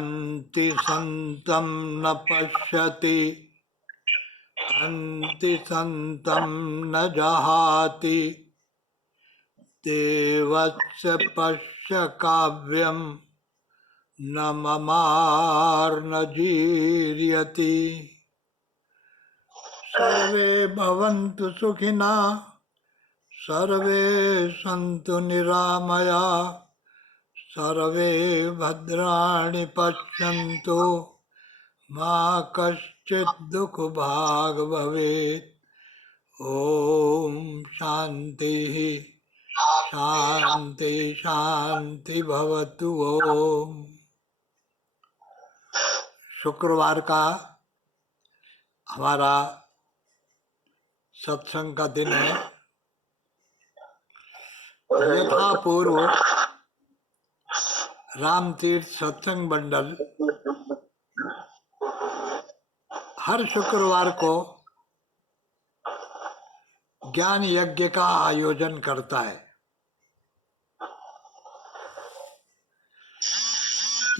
अंति संतं न पश्यति अंति संतं न जहाति देवस्य पश्य काव्यं न ममार न जीर्यति। सर्वे भवन्तु सुखिना सर्वे सन्तु निरामया सर्वे भद्राणि पश्यन्तु मा कश्चित् दुःखभाग् भवेत्। ओम शांति शांति शांति भवतु। ओम। शुक्रवार का हमारा सत्संग का दिन है। यथा पूर्व रामतीर्थ सत्संग मंडल हर शुक्रवार को ज्ञान यज्ञ का आयोजन करता है।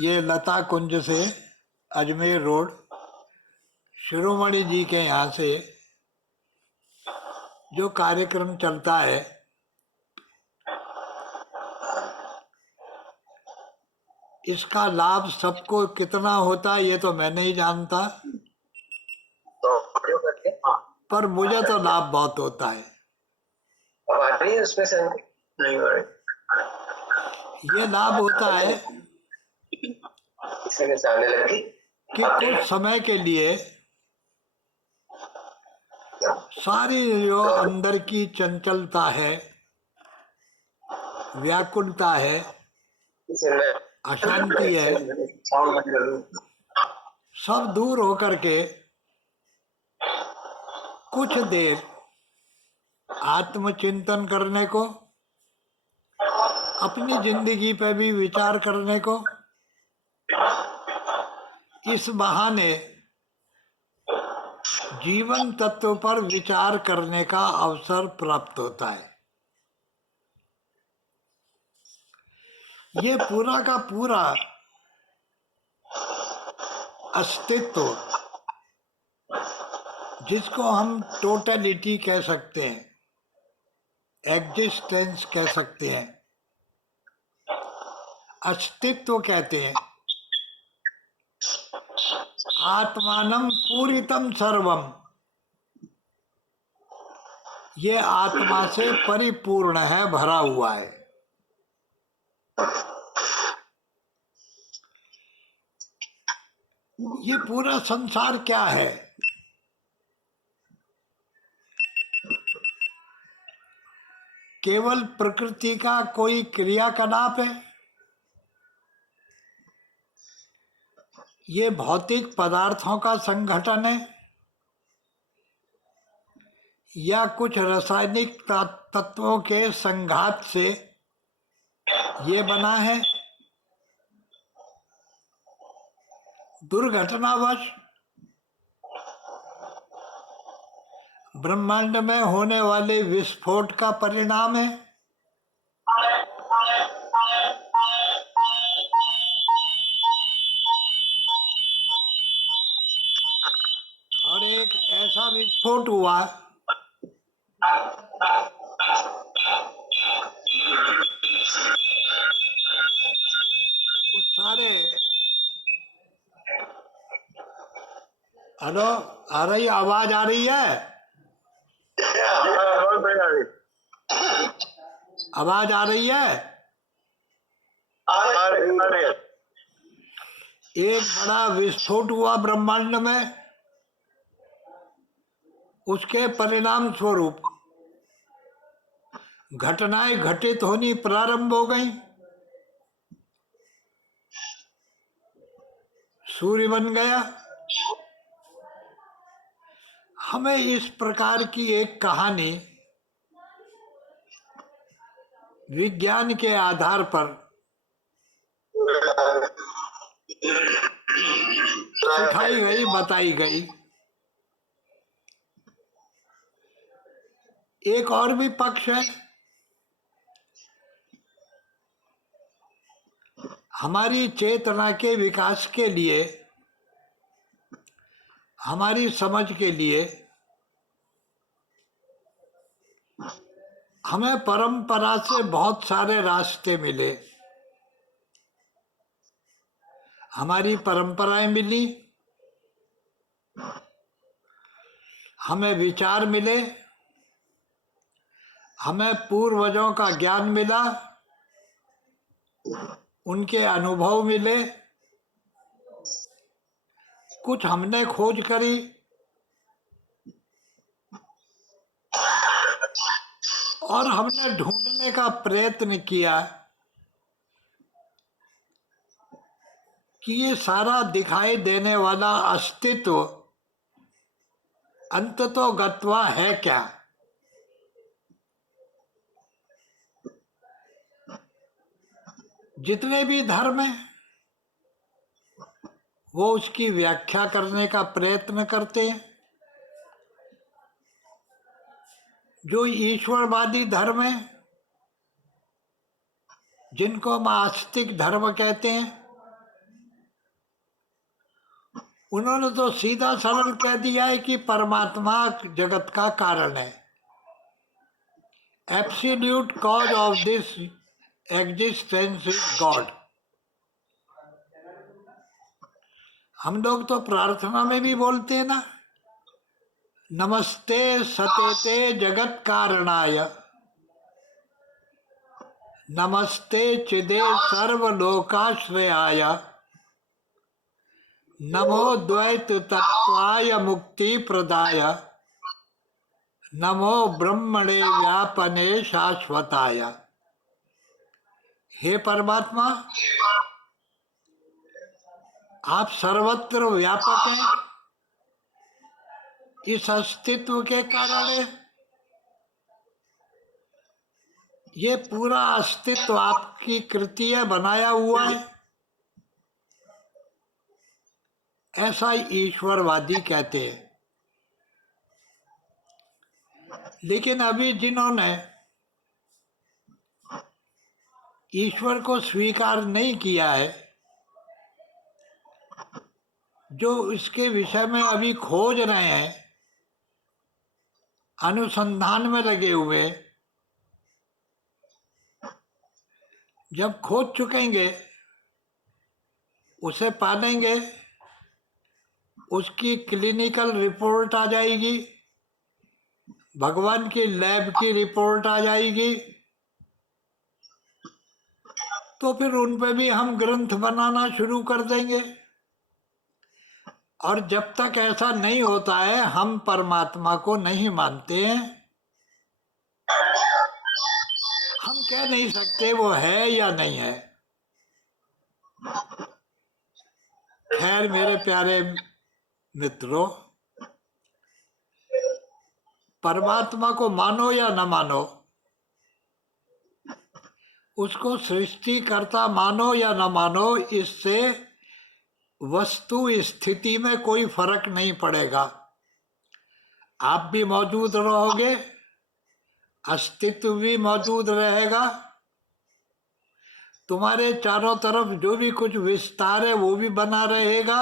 ये लता कुंज से अजमेर रोड शिरोमणि जी के यहाँ से जो कार्यक्रम चलता है, इसका लाभ सबको कितना होता है ये तो मैं नहीं जानता, पर मुझे तो लाभ बहुत होता है। ये लाभ होता है कि कुछ समय के लिए सारी जो अंदर की चंचलता है, व्याकुलता है, अशांति है, सब दूर होकर के कुछ देर आत्मचिंतन करने को, अपनी जिंदगी पे भी विचार करने को, इस बहाने जीवन तत्व पर विचार करने का अवसर प्राप्त होता है। ये पूरा का पूरा अस्तित्व, जिसको हम टोटलिटी कह सकते हैं, एग्जिस्टेंस कह सकते हैं, अस्तित्व कहते हैं, आत्मानं पूरितम सर्वम, ये आत्मा से परिपूर्ण है, भरा हुआ है। ये पूरा संसार क्या है? केवल प्रकृति का कोई क्रियाकलाप है? ये भौतिक पदार्थों का संगठन है या कुछ रासायनिक तत्वों के संघात से ये बना है? दुर्घटनावश ब्रह्मांड में होने वाले विस्फोट का परिणाम है? और एक ऐसा विस्फोट हुआ उस सारे, हेलो, आ रही आवाज आ रही है? आवाज आ रही है? एक बड़ा विस्फोट हुआ ब्रह्मांड में, उसके परिणाम स्वरूप घटनाएं घटित होनी प्रारंभ हो गई। सूर्य बन गया। हमें इस प्रकार की एक कहानी विज्ञान के आधार पर सिखाई गई, बताई गई। एक और भी पक्ष है। हमारी चेतना के विकास के लिए, हमारी समझ के लिए हमें परंपरा से बहुत सारे रास्ते मिले। हमारी परंपराएं मिली, हमें विचार मिले, हमें पूर्वजों का ज्ञान मिला, उनके अनुभव मिले, कुछ हमने खोज करी, और हमने ढूंढने का प्रयत्न किया कि ये सारा दिखाई देने वाला अस्तित्व अंततो गत्वा है क्या। जितने भी धर्म हैं वो उसकी व्याख्या करने का प्रयत्न करते हैं। जो ईश्वरवादी धर्म है, जिनको हम आस्तिक धर्म कहते हैं, उन्होंने तो सीधा सरल कह दिया है कि परमात्मा जगत का कारण है। Absolute cause of this existence is God. हम लोग तो प्रार्थना में भी बोलते हैं ना, नमस्ते सतेते जगत कारणाय, नमस्ते चिदे सर्वलोकाश्रयाय, नमो द्वैत तत्वाय मुक्ति प्रदाय, नमो ब्रह्मणे व्यापने शाश्वताय। हे परमात्मा, आप सर्वत्र व्यापक हैं, इस अस्तित्व के कारण है। ये पूरा अस्तित्व आपकी कृति है, बनाया हुआ है, ऐसा ईश्वरवादी कहते हैं। लेकिन अभी जिन्होंने ईश्वर को स्वीकार नहीं किया है, जो इसके विषय में अभी खोज रहे हैं, अनुसंधान में लगे हुए, जब खोज चुकेंगे उसे पालेंगे, उसकी क्लिनिकल रिपोर्ट आ जाएगी, भगवान की लैब की रिपोर्ट आ जाएगी, तो फिर उन पे भी हम ग्रंथ बनाना शुरू कर देंगे। और जब तक ऐसा नहीं होता है, हम परमात्मा को नहीं मानते हैं। हम कह नहीं सकते वो है या नहीं है। खैर मेरे प्यारे मित्रों, परमात्मा को मानो या न मानो, उसको सृष्टिकर्ता मानो या न मानो, इससे वस्तु स्थिति में कोई फर्क नहीं पड़ेगा। आप भी मौजूद रहोगे, अस्तित्व भी मौजूद रहेगा, तुम्हारे चारों तरफ जो भी कुछ विस्तार है वो भी बना रहेगा।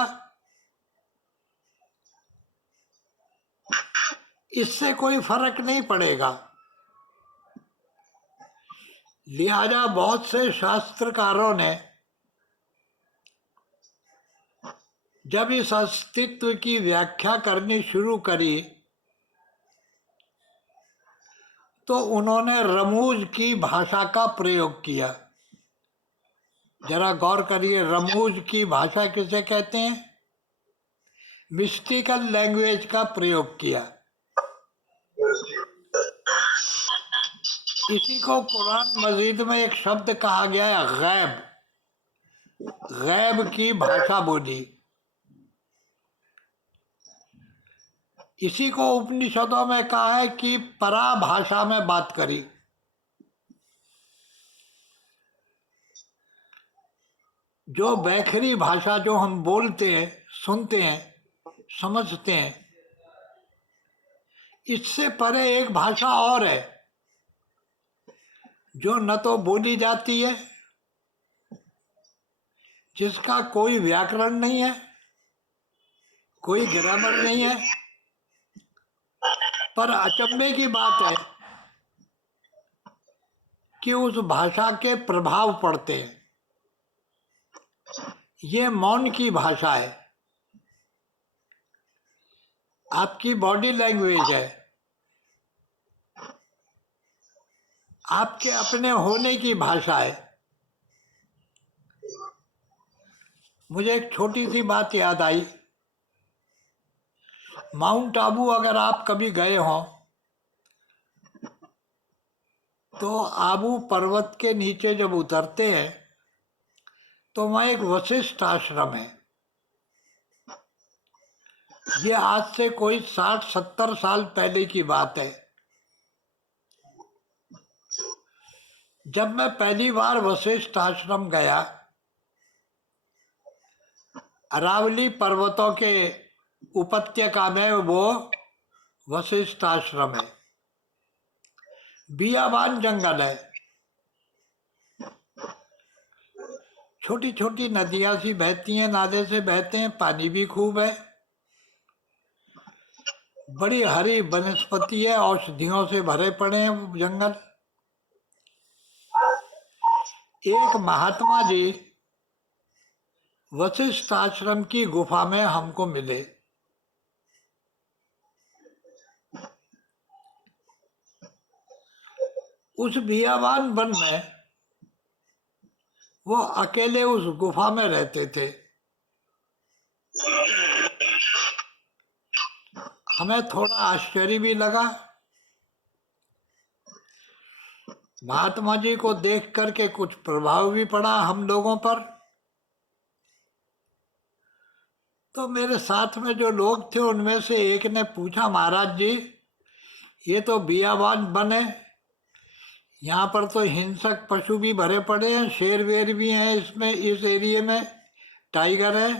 इससे कोई फर्क नहीं पड़ेगा। लिहाजा बहुत से शास्त्रकारों ने जब इस अस्तित्व की व्याख्या करनी शुरू करी, तो उन्होंने रमूज की भाषा का प्रयोग किया। जरा गौर करिए, रमूज की भाषा किसे कहते हैं? मिस्टिकल लैंग्वेज का प्रयोग किया। इसी को कुरान मजीद में एक शब्द कहा गया है, गैब। गैब की भाषा बोली। इसी को उपनिषदों में कहा है कि पराभाषा में बात करी। जो बैखरी भाषा जो हम बोलते हैं, सुनते हैं, समझते हैं, इससे परे एक भाषा और है जो न तो बोली जाती है, जिसका कोई व्याकरण नहीं है, कोई ग्रामर नहीं है, पर अचंभे की बात है कि उस भाषा के प्रभाव पड़ते हैं। ये मौन की भाषा है, आपकी बॉडी लैंग्वेज है, आपके अपने होने की भाषा है। मुझे एक छोटी सी बात याद आई। माउंट आबू अगर आप कभी गए हो तो आबू पर्वत के नीचे जब उतरते हैं तो वहाँ एक वशिष्ठ आश्रम है। ये आज से कोई 60-70 साल पहले की बात है। जब मैं पहली बार वशिष्ठ आश्रम गया, अरावली पर्वतों के उपत्यका में वो वशिष्ठ आश्रम है। बियाबान जंगल है, छोटी छोटी नदियां सी बहती हैं, नाले से बहते हैं, पानी भी खूब है, बड़ी हरी वनस्पति है, औषधियों से भरे पड़े हैं वो जंगल। एक महात्मा जी वशिष्ठ आश्रम की गुफा में हमको मिले। उस बियाबान वन में वो अकेले उस गुफा में रहते थे। हमें थोड़ा आश्चर्य भी लगा। महात्मा जी को देख करके कुछ प्रभाव भी पड़ा हम लोगों पर। तो मेरे साथ में जो लोग थे उनमें से एक ने पूछा, महाराज जी ये तो बियाबान वन है, यहाँ पर तो हिंसक पशु भी भरे पड़े हैं, शेर वेर भी हैं इसमें, इस एरिया में टाइगर है,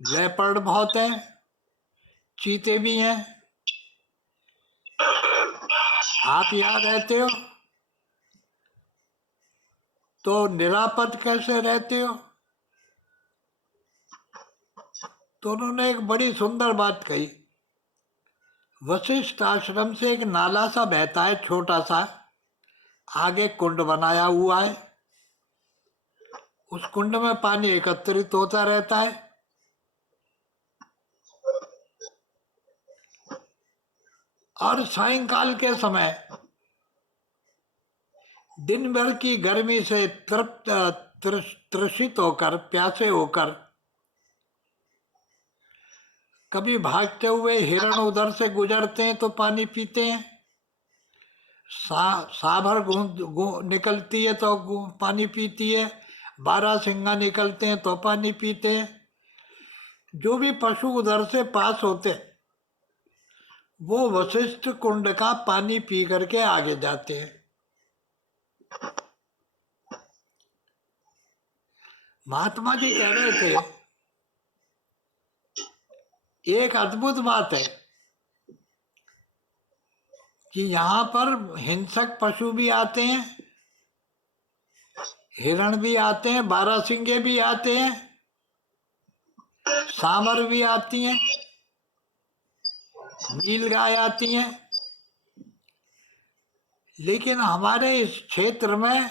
लेपर्ड बहुत हैं, चीते भी हैं, आप यहाँ रहते हो तो निरापद कैसे रहते हो? तो उन्होंने एक बड़ी सुंदर बात कही। वशिष्ठ आश्रम से एक नाला सा बहता है, छोटा सा, आगे कुंड बनाया हुआ है, उस कुंड में पानी एकत्रित होता रहता है। और सायंकाल के समय दिन भर की गर्मी से त्रसित होकर, प्यासे होकर, कभी भागते हुए हिरण उधर से गुजरते हैं तो पानी पीते हैं, साभर निकलती है तो पानी पीती है, बारहसिंगा निकलते हैं तो पानी पीते हैं। जो भी पशु उधर से पास होते वो वशिष्ठ कुंड का पानी पी करके आगे जाते हैं। महात्मा जी कह रहे थे एक अद्भुत बात है कि यहाँ पर हिंसक पशु भी आते हैं, हिरण भी आते हैं, बारहसिंगे भी आते हैं, सांबर भी आती हैं, नीलगाय आती हैं, लेकिन हमारे इस क्षेत्र में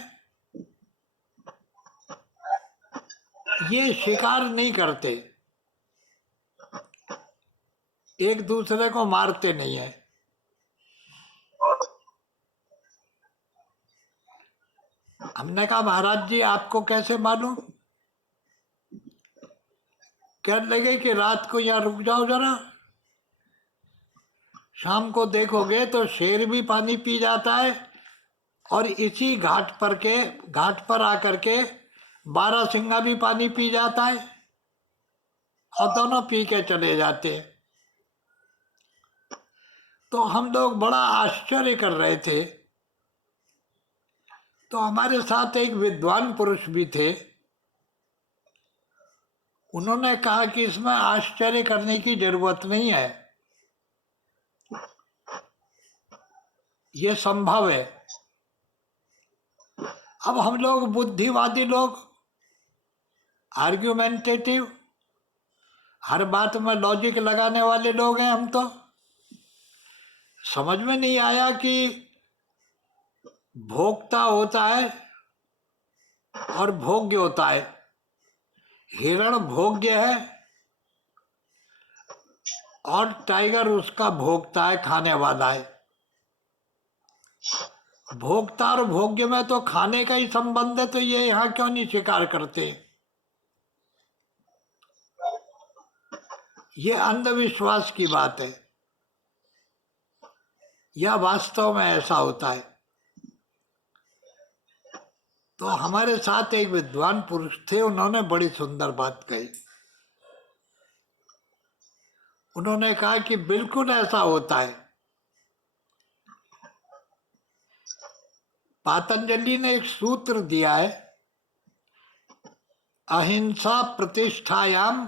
ये शिकार नहीं करते, एक दूसरे को मारते नहीं है। हमने कहा महाराज जी आपको कैसे मालूम? कहने लगे कि रात को यहाँ रुक जाओ जरा, शाम को देखोगे तो शेर भी पानी पी जाता है और इसी घाट पर आकर के बारहसिंगा भी पानी पी जाता है और दोनों पी के चले जाते हैं। तो हम लोग बड़ा आश्चर्य कर रहे थे। तो हमारे साथ एक विद्वान पुरुष भी थे, उन्होंने कहा कि इसमें आश्चर्य करने की जरूरत नहीं है, ये संभव है। अब हम लोग बुद्धिवादी लोग आर्ग्यूमेंटेटिव, हर बात में लॉजिक लगाने वाले लोग हैं हम। तो समझ में नहीं आया कि भोक्ता होता है और भोग्य होता है। हिरण भोग्य है और टाइगर उसका भोक्ता है, खाने वाला है। भोक्ता और भोग्य में तो खाने का ही संबंध है, तो ये यहाँ क्यों नहीं स्वीकार करते? ये अंधविश्वास की बात है या वास्तव में ऐसा होता है? तो हमारे साथ एक विद्वान पुरुष थे, उन्होंने बड़ी सुंदर बात कही। उन्होंने कहा कि बिल्कुल ऐसा होता है। पातंजलि ने एक सूत्र दिया है, अहिंसा प्रतिष्ठायाम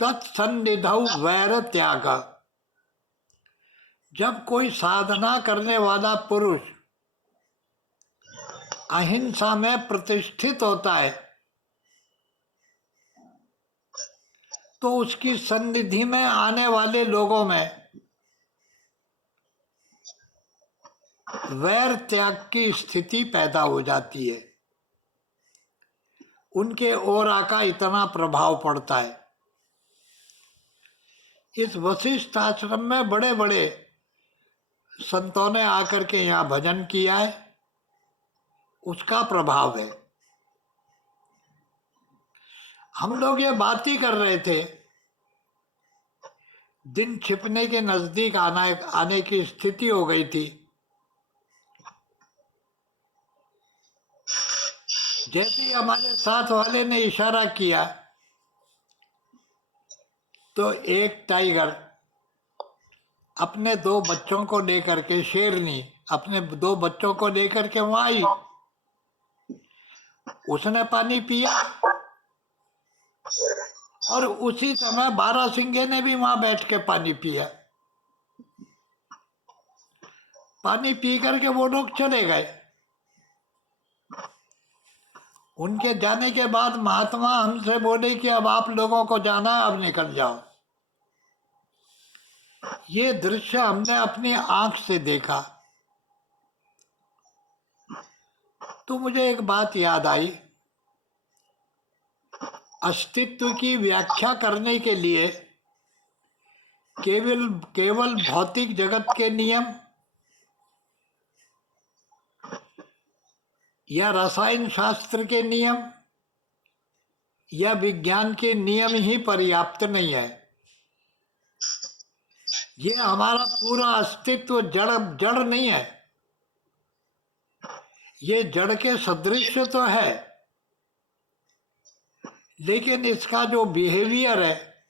तत्सन्निधौ वैर त्याग। जब कोई साधना करने वाला पुरुष अहिंसा में प्रतिष्ठित होता है तो उसकी सन्निधि में आने वाले लोगों में वैर त्याग की स्थिति पैदा हो जाती है। उनके ओरा का इतना प्रभाव पड़ता है। इस वशिष्ठ आश्रम में बड़े बड़े संतों ने आकर के यहाँ भजन किया है, उसका प्रभाव है। हम लोग ये बात ही कर रहे थे, दिन छिपने के नजदीक आने की स्थिति हो गई थी। जैसे ही हमारे साथ वाले ने इशारा किया तो एक टाइगर अपने 2 बच्चों को लेकर के, शेरनी अपने 2 बच्चों को लेकर के वहां आई। उसने पानी पिया और उसी समय बारहसिंगे ने भी वहां बैठ के पानी पिया। पानी पी करके वो लोग चले गए। उनके जाने के बाद महात्मा हमसे बोले कि अब आप लोगों को जाना है, अब निकल जाओ। ये दृश्य हमने अपनी आंख से देखा तो मुझे एक बात याद आई। अस्तित्व की व्याख्या करने के लिए केवल भौतिक जगत के नियम या रसायन शास्त्र के नियम या विज्ञान के नियम ही पर्याप्त नहीं है। ये हमारा पूरा अस्तित्व जड़ नहीं है। ये जड़ के सदृश तो है, लेकिन इसका जो बिहेवियर है,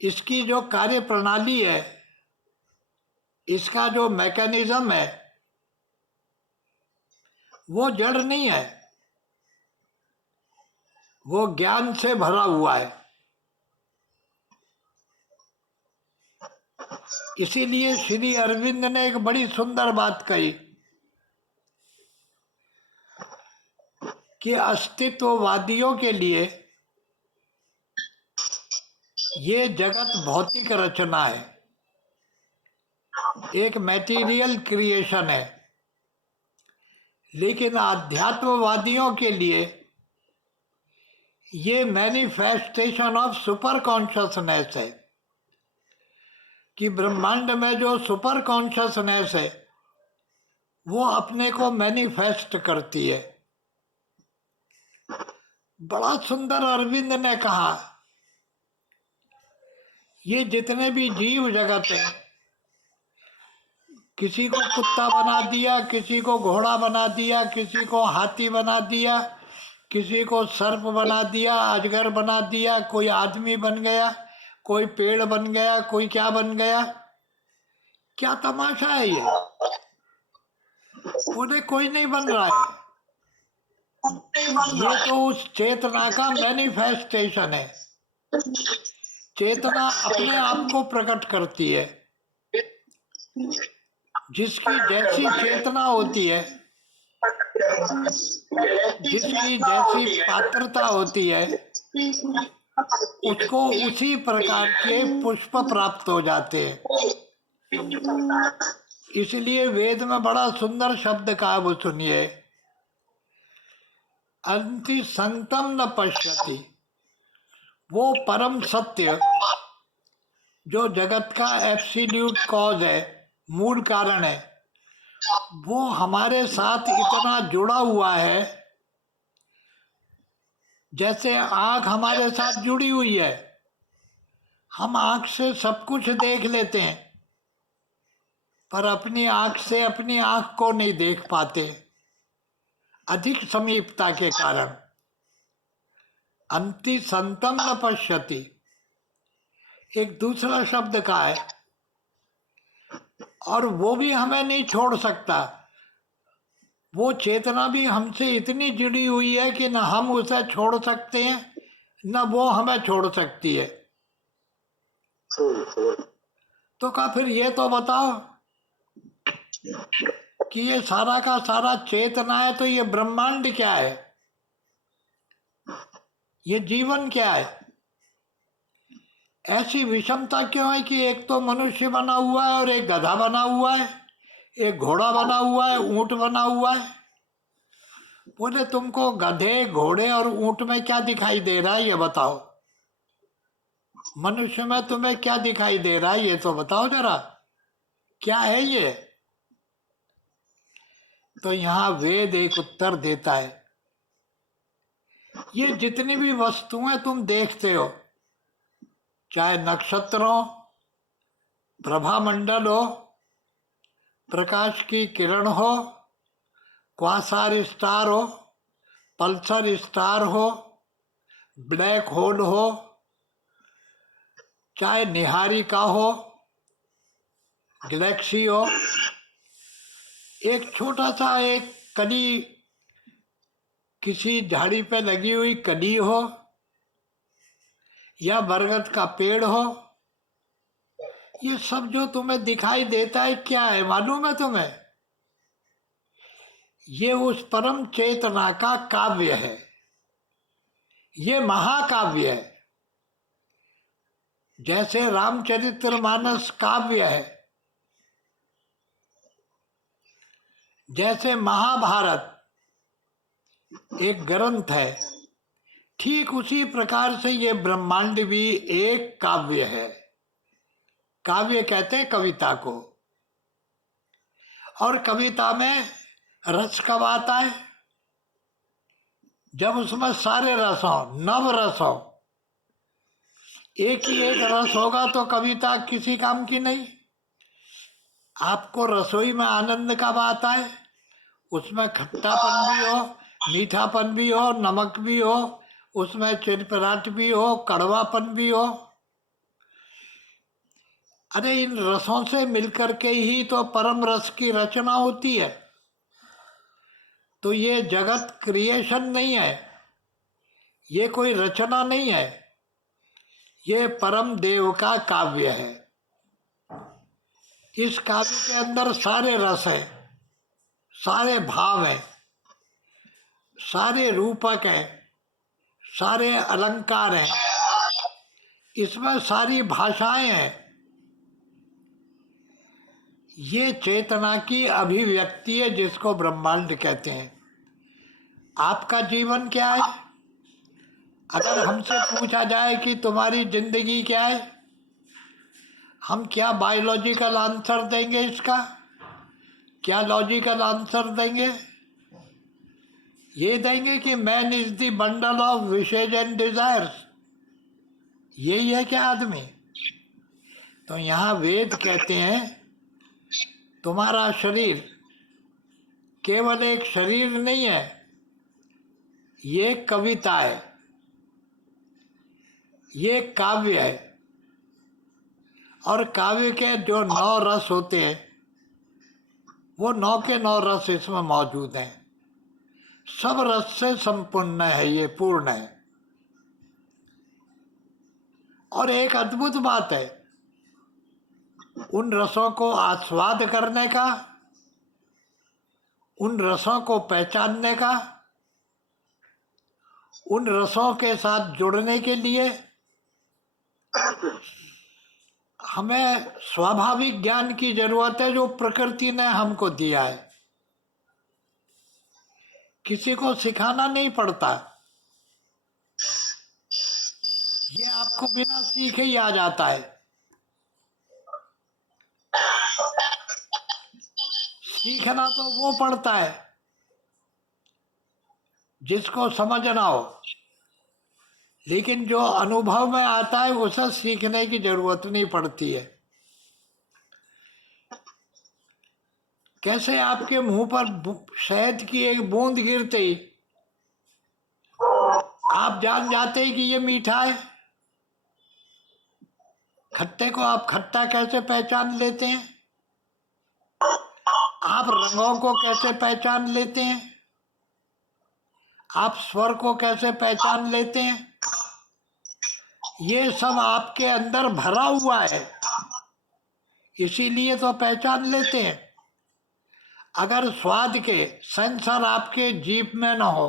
इसकी जो कार्य प्रणाली है, इसका जो मैकेनिज्म है, वो जड़ नहीं है, वो ज्ञान से भरा हुआ है। इसीलिए श्री अरविंद ने एक बड़ी सुंदर बात कही कि अस्तित्ववादियों के लिए ये जगत भौतिक रचना है, एक मैटीरियल क्रिएशन है। लेकिन आध्यात्मवादियों के लिए ये मैनिफेस्टेशन ऑफ सुपर कॉन्शियसनेस है कि ब्रह्मांड में जो सुपर कॉन्शियसनेस है वो अपने को मैनिफेस्ट करती है। बड़ा सुंदर अरविंद ने कहा, ये जितने भी जीव जगत है, किसी को कुत्ता बना दिया, किसी को घोड़ा बना दिया, किसी को हाथी बना दिया, किसी को सर्प बना दिया, अजगर बना दिया, कोई आदमी बन गया, कोई पेड़ बन गया, कोई क्या बन गया। क्या तमाशा है ये? उन्हें कोई नहीं बन रहा है, ये तो उस चेतना का मैनिफेस्टेशन है। चेतना अपने आप को प्रकट करती है। जिसकी जैसी चेतना होती है जिसकी जैसी पात्रता होती है उसको उसी प्रकार के पुष्प प्राप्त हो जाते हैं। इसलिए वेद में बड़ा सुंदर शब्द कहा, वो सुनिए, अंति संतम न पश्यति। वो परम सत्य जो जगत का एब्सोल्यूट कॉज है, मूल कारण है, वो हमारे साथ इतना जुड़ा हुआ है जैसे आँख हमारे साथ जुड़ी हुई है। हम आँख से सब कुछ देख लेते हैं पर अपनी आँख से अपनी आँख को नहीं देख पाते, अधिक समीपता के कारण। अंति संतम न पश्यति। एक दूसरा शब्द का है, और वो भी हमें नहीं छोड़ सकता। वो चेतना भी हमसे इतनी जुड़ी हुई है कि न हम उसे छोड़ सकते हैं न वो हमें छोड़ सकती है। तो कहा फिर ये तो बताओ कि ये सारा का सारा चेतना है, तो ये ब्रह्मांड क्या है, ये जीवन क्या है? ऐसी विषमता क्यों है कि एक तो मनुष्य बना हुआ है और एक गधा बना हुआ है, एक घोड़ा बना हुआ है, ऊंट बना हुआ है। बोले तुमको गधे, घोड़े और ऊंट में क्या दिखाई दे रहा है ये बताओ, मनुष्य में तुम्हें क्या दिखाई दे रहा है ये तो बताओ जरा, क्या है ये? तो यहाँ वेद एक उत्तर देता है, ये जितनी भी वस्तुएं तुम देखते हो, चाहे नक्षत्र हो, प्रभामंडल हो, प्रकाश की किरण हो, क्वासार स्टार हो, पल्सर स्टार हो, ब्लैक होल हो, चाहे निहारिका हो, गैलेक्सी हो, एक छोटा सा एक कली किसी झाड़ी पे लगी हुई कली हो, या बरगद का पेड़ हो, ये सब जो तुम्हें दिखाई देता है क्या है मालूम है तुम्हें? ये उस परम चेतना का काव्य है, ये महाकाव्य है। जैसे रामचरितमानस काव्य है, जैसे महाभारत एक ग्रंथ है, ठीक उसी प्रकार से ये ब्रह्मांड भी एक काव्य है। काव्य कहते हैं कविता को। और कविता में रस कब आता है? जब उसमें सारे रस हो, नव रस हो। एक ही एक रस होगा तो कविता किसी काम की नहीं। आपको रसोई में आनंद कब आता है? उसमें खट्टापन भी हो, मीठापन भी हो, नमक भी हो, उसमें चिरपिराट भी हो, कड़वापन भी हो। अरे इन रसों से मिलकर के ही तो परम रस की रचना होती है। तो ये जगत क्रिएशन नहीं है, ये कोई रचना नहीं है, ये परम देव का काव्य है। इस काव्य के अंदर सारे रस हैं, सारे भाव हैं, सारे रूपक हैं, सारे अलंकार हैं, इसमें सारी भाषाएं हैं। ये चेतना की अभिव्यक्ति है जिसको ब्रह्मांड कहते हैं। आपका जीवन क्या है? अगर हमसे पूछा जाए कि तुम्हारी जिंदगी क्या है, हम क्या बायोलॉजिकल आंसर देंगे इसका? क्या लॉजिकल आंसर देंगे? ये देंगे कि man is the bundle of wishes and desires. यही है क्या आदमी? तो यहाँ वेद कहते हैं तुम्हारा शरीर केवल एक शरीर नहीं है, ये कविता है, ये काव्य है। और काव्य के जो 9 रस होते हैं वो 9 के 9 रस इसमें मौजूद हैं। सब रस से संपूर्ण है, ये पूर्ण है। और एक अद्भुत बात है, उन रसों को आस्वाद करने का, उन रसों को पहचानने का, उन रसों के साथ जुड़ने के लिए हमें स्वाभाविक ज्ञान की जरूरत है, जो प्रकृति ने हमको दिया है। किसी को सिखाना नहीं पड़ता, ये आपको बिना सीखे ही आ जाता है। सीखना तो वो पड़ता है जिसको समझना हो, लेकिन जो अनुभव में आता है उसे सीखने की जरूरत नहीं पड़ती है। कैसे आपके मुंह पर शहद की एक बूंद गिरते ही आप जान जाते हैं कि ये मीठा है। खट्टे को आप खट्टा कैसे पहचान लेते हैं? आप रंगों को कैसे पहचान लेते हैं? आप स्वर को कैसे पहचान लेते हैं? ये सब आपके अंदर भरा हुआ है, इसीलिए तो पहचान लेते हैं। अगर स्वाद के सेंसर आपके जीभ में ना हो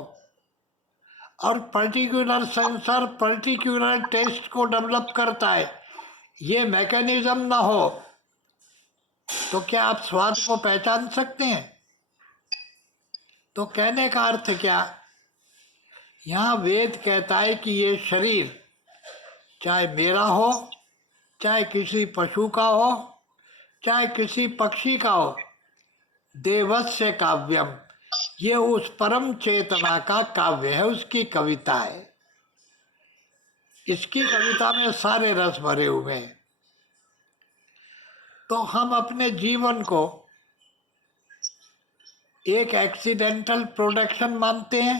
और पर्टिकुलर सेंसर पर्टिकुलर टेस्ट को डेवलप करता है, ये मैकेनिज्म ना हो, तो क्या आप स्वाद को पहचान सकते हैं? तो कहने का अर्थ क्या, यहाँ वेद कहता है कि ये शरीर चाहे मेरा हो, चाहे किसी पशु का हो, चाहे किसी पक्षी का हो, देवस्य काव्यम, ये उस परम चेतना का काव्य है, उसकी कविता है। इसकी कविता में सारे रस भरे हुए हैं। तो हम अपने जीवन को एक एक्सीडेंटल प्रोडक्शन मानते हैं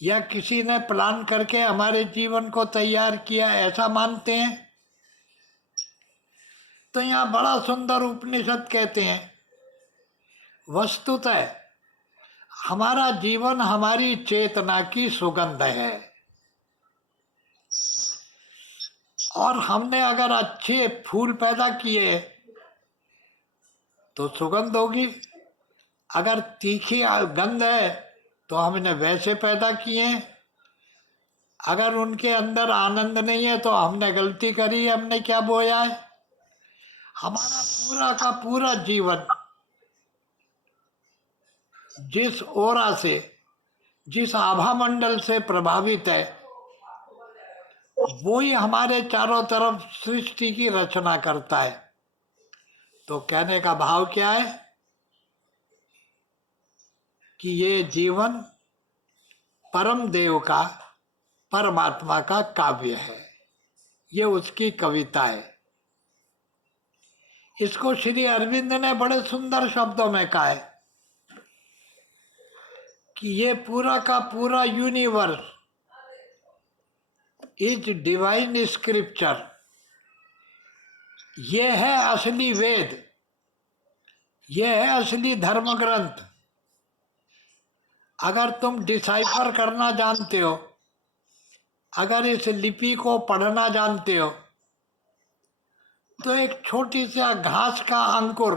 या किसी ने प्लान करके हमारे जीवन को तैयार किया ऐसा मानते हैं? तो यहाँ बड़ा सुंदर उपनिषद कहते हैं, वस्तुतः हमारा जीवन हमारी चेतना की सुगंध है, और हमने अगर अच्छे फूल पैदा किए तो सुगंध होगी। अगर तीखी गंध है तो हमने वैसे पैदा किए। अगर उनके अंदर आनंद नहीं है तो हमने गलती करी, हमने क्या बोया है। हमारा पूरा का पूरा जीवन जिस ओरा से, जिस आभा मंडल से प्रभावित है, वो ही हमारे चारों तरफ सृष्टि की रचना करता है। तो कहने का भाव क्या है कि ये जीवन परम देव का, परमात्मा का काव्य है, ये उसकी कविता है। इसको श्री अरविंद ने बड़े सुंदर शब्दों में कहा है कि ये पूरा का पूरा यूनिवर्स इज डिवाइन स्क्रिप्चर, ये है असली वेद, ये है असली धर्म ग्रंथ। अगर तुम डिसाइफर करना जानते हो, अगर इस लिपि को पढ़ना जानते हो, तो एक छोटी सा घास का अंकुर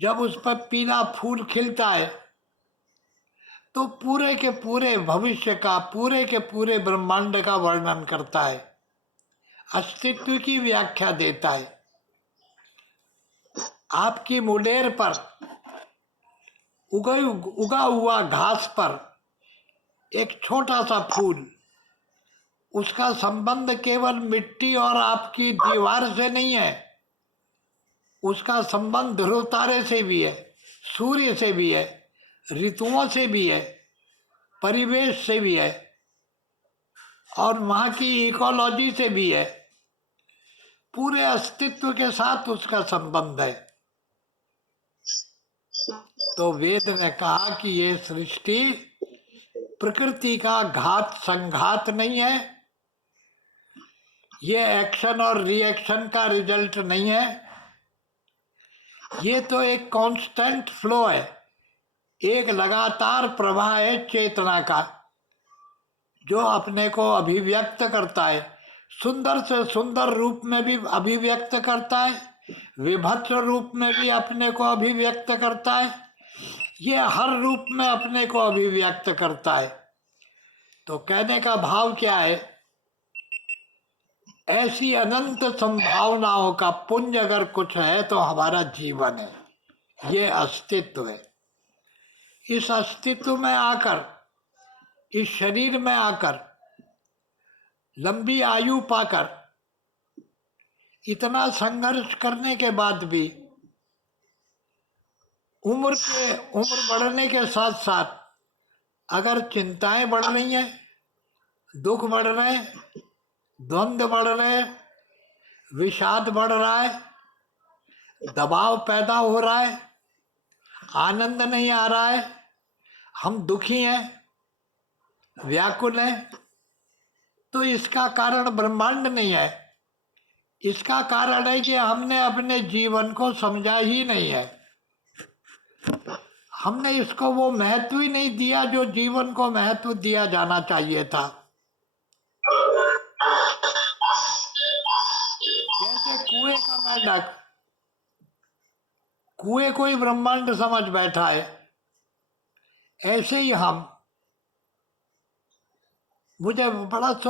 जब उस पर पीला फूल खिलता है तो पूरे के पूरे भविष्य का, पूरे के पूरे ब्रह्मांड का वर्णन करता है, अस्तित्व की व्याख्या देता है। आपकी मुलेर पर उगा हुआ घास पर एक छोटा सा फूल, उसका संबंध केवल मिट्टी और आपकी दीवार से नहीं है, उसका संबंध ध्रुव तारे से भी है, सूर्य से भी है, ऋतुओं से भी है, परिवेश से भी है, और वहाँ की इकोलॉजी से भी है। पूरे अस्तित्व के साथ उसका संबंध है। तो वेद ने कहा कि ये सृष्टि प्रकृति का घात संघात नहीं है, ये एक्शन और रिएक्शन का रिजल्ट नहीं है, ये तो एक कांस्टेंट फ्लो है, एक लगातार प्रवाह है चेतना का, जो अपने को अभिव्यक्त करता है, सुंदर से सुंदर रूप में भी अभिव्यक्त करता है, विभत्स रूप में भी अपने को अभिव्यक्त करता है, ये हर रूप में अपने को अभिव्यक्त करता है। तो कहने का भाव क्या है, ऐसी अनंत संभावनाओं का पुंज अगर कुछ है तो हमारा जीवन है, ये अस्तित्व है। इस अस्तित्व में आकर, इस शरीर में आकर, लंबी आयु पाकर, इतना संघर्ष करने के बाद भी उम्र बढ़ने के साथ साथ अगर चिंताएं बढ़ रही हैं, दुख बढ़ रहे हैं, द्वंद्व बढ़ रहे हैं, विषाद बढ़ रहा है, दबाव पैदा हो रहा है, आनंद नहीं आ रहा है, हम दुखी हैं, व्याकुल हैं, तो इसका कारण ब्रह्मांड नहीं है। इसका कारण है कि हमने अपने जीवन को समझा ही नहीं है। हमने इसको वो महत्व ही नहीं दिया जो जीवन को महत्व दिया जाना चाहिए था। जैसे कुएं का मेंढक कुएं को ही ब्रह्मांड समझ बैठा है, ऐसे ही हम, मुझे बड़ा